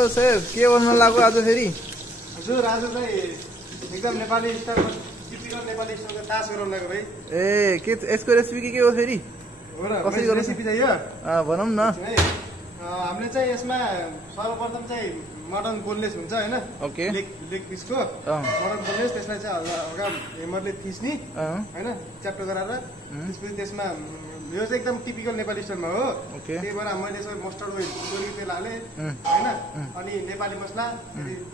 Hello sir, के बोल्न लाग्यो आज फेरि? हजुर आज चाहिँ एकदम नेपाली स्टाइलमा टिपिकल नेपाली स्टाइलको तास गराउन लाग्यो भाइ। ए के यसको रेसिपी के हो फेरि? हो र कसरी गर्नु? रेसिपी चाहिँ यो भनौँ न। है हामीले चाहिँ यसमा सर्वप्रथम चाहिँ मटन बोनलेस हुन्छ हैन, ओके। लेग पिसको मटन बोनलेस, त्यसलाई चाहिँ हल्का हेमरले थिच्ने हैन, च्याप्टो गराएर त्यसपछि त्यसमा यो चाहिँ एकदम टिपिकल नेपाली स्टाइलमा हो। ओके। त्यही भएर मैले चाहिँ मस्टर्ड ओइल तोरीको तेल हालेँ हैन, अनि नेपाली मसला,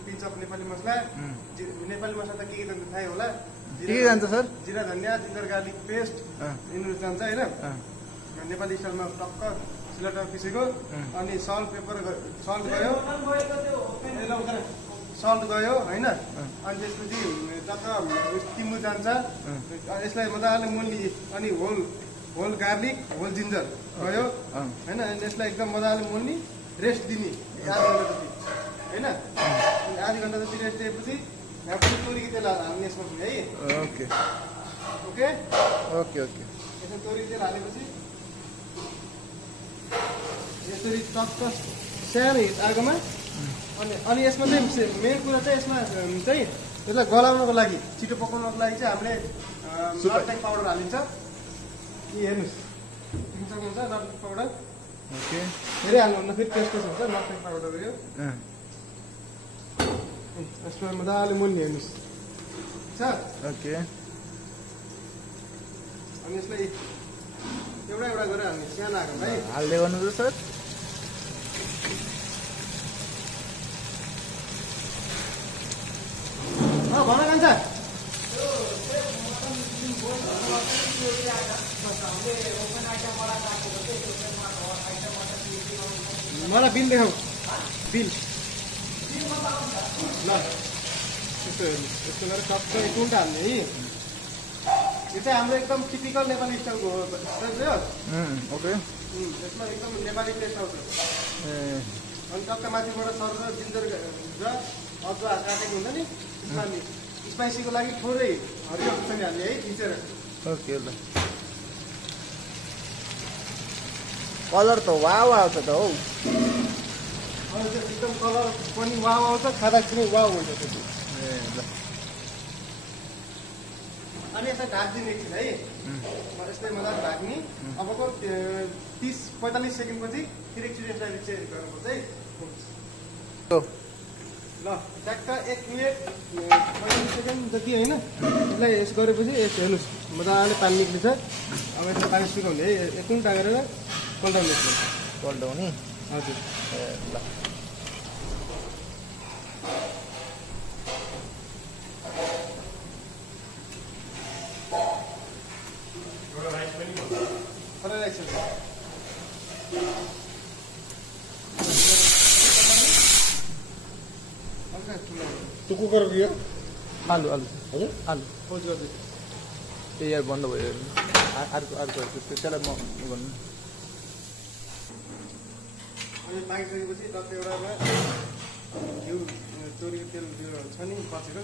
पिन्च अफ नेपाली मसला, नेपाली मसला त के जान्छ थाहै होला, के जान्छ सर? जिरा धनिया जिन्जर गार्लिक पेस्ट यिनीहरू जान्छ हैन, नेपाली स्टाइलमा टक्क सिलटमा पिसेको। अनि सल्ट पेपर सल्ट गयो हैन, अनि त्यसपछि टक्क तिम्बु जान्छ, यसलाई मजाले मोल्ने, अनि होल गार्लिक होल जिन्जर गयो हैन, अनि यसलाई एकदम मजाले मोल्ने, रेस्ट दिने आधा घन्टा जति हैन, आधा घन्टा जति रेस्ट दिएपछि यहाँ पनि तोरीको तेल हाल्ने यसमा है। Okay okay okay okay. यसमा तोरीको तेल हालेपछि यसरी टक्क सानो हिट आगोमा, अनि यसमा चाहिँ मेन कुरा चाहिँ यसमा चाहिँ यसलाई गलाउनको लागि, छिटो पकाउनको लागि चाहिँ हामीले नर्टेक पाउडर हालिन्छ। कि हेर्नुहोस् दिन सक्नुहुन्छ नर्टेक पाउडर, ओके। धेरै हाल्नुहुन्न फेरि टेस्ट हुन्छ नर्टेक पाउडर यो। यसमा मजाले मोल्ने हेर्नुहोस् छ। ओके। अनि यसलाई एउटा एउटा गरेर हाल्ने सानो आगो है, हाल्दै गर्नु त सर। भन कान्छ मलाई बिल देखाऊ, बिल ल यस्तो हेर्नु, यस्तो गरेर टक्क उल्टा हाल्ने है। यो चाहिँ हाम्रो एकदम टिपिकल नेपाली स्टाइलको हो ओके। यसमा एकदम नेपाली टेस्ट आउँछ। अनि टक्क माथिबाट सर जिन्जर र अदुवा काटेको हुन्छ नि, त्यसमा हामी स्पाइसीको लागि थोरै हरियो खोर्सानी हाल्ने है थिचेर। ओके ल। कलर त वाउ आउँछ त हौ। एकदम कलर पनि वाउ आउँछ, खाँदाखेरि वाउ हुन्छ त्यो। ए ल। अनि यसलाई ढाक्दिने एकछिन है, यसलाई मजाले ढाक्ने। अबको 30-45 सेकेन्डपछि फेरि एकचोटि यसलाई चेन्ज गर्नुपर्छ है। ल ट्याक्क 1 मिनट 45 सेकेन्ड जति होइन, यसलाई यसो गरेपछि यस्तो हेर्नुहोस् मजाले पानी निक्लिन्छ। अब यसमा पानी सुकाउने है, एकछिन टाँगेर पल्टाउने यसलाई। पल्टाउने? हजुर। ए ल। त्यो कुकर गयो आलु आलु हजुर, आलु पोज गर्दै ए यार बन्द भयो। अर्को अर्को त्यसलाई म गर्नु। अनि पाकिसकेपछि टक्क एउटामा घिउ तोरीको तेल छ नि बसेको,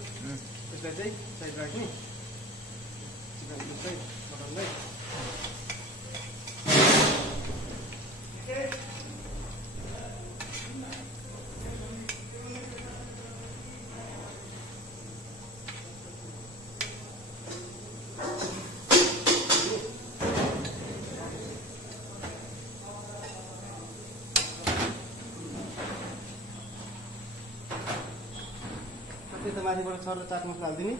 त्यसलाई चाहिँ साइड राख्ने, चिकनलाई मटनलाई। त्यो त माथिबाट सर चाट मसला हालिदिने,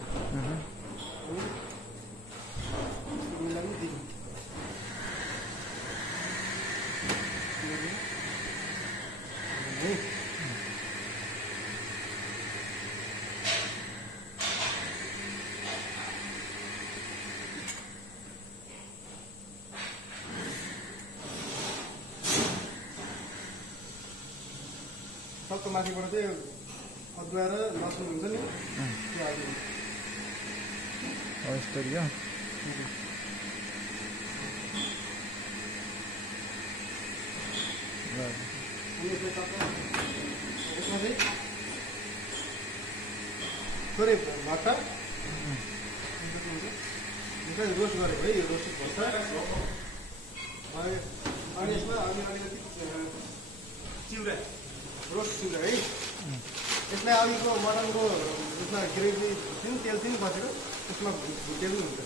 मिलाउने दिने। सबको माथिबाट चाहिँ अदुवा र लसुन हुन्छ नि, त्यो हालिदिनु। यस्तरी क्या। यसमा चाहिँ थोरै भट्टा रोस्ट गरेको है, यो रोस्ट भट्टा। अनि यसमा अलिकति चिउरा रोस्ट जिन्जर है यसलाई अघिको मटनको जसमा ग्रेभी थियो तेल थियो बसेर त्यसमा भुटेर हुन्छ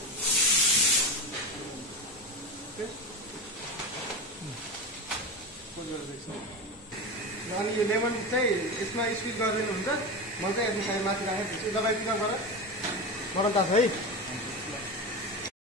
अनि यो लेमन चाहिँ यसमा स्क्विज गरिदिनु हुन्छ म चाहिँ यसमा माथि राखेर दबाई पिना गरेर गरम तास है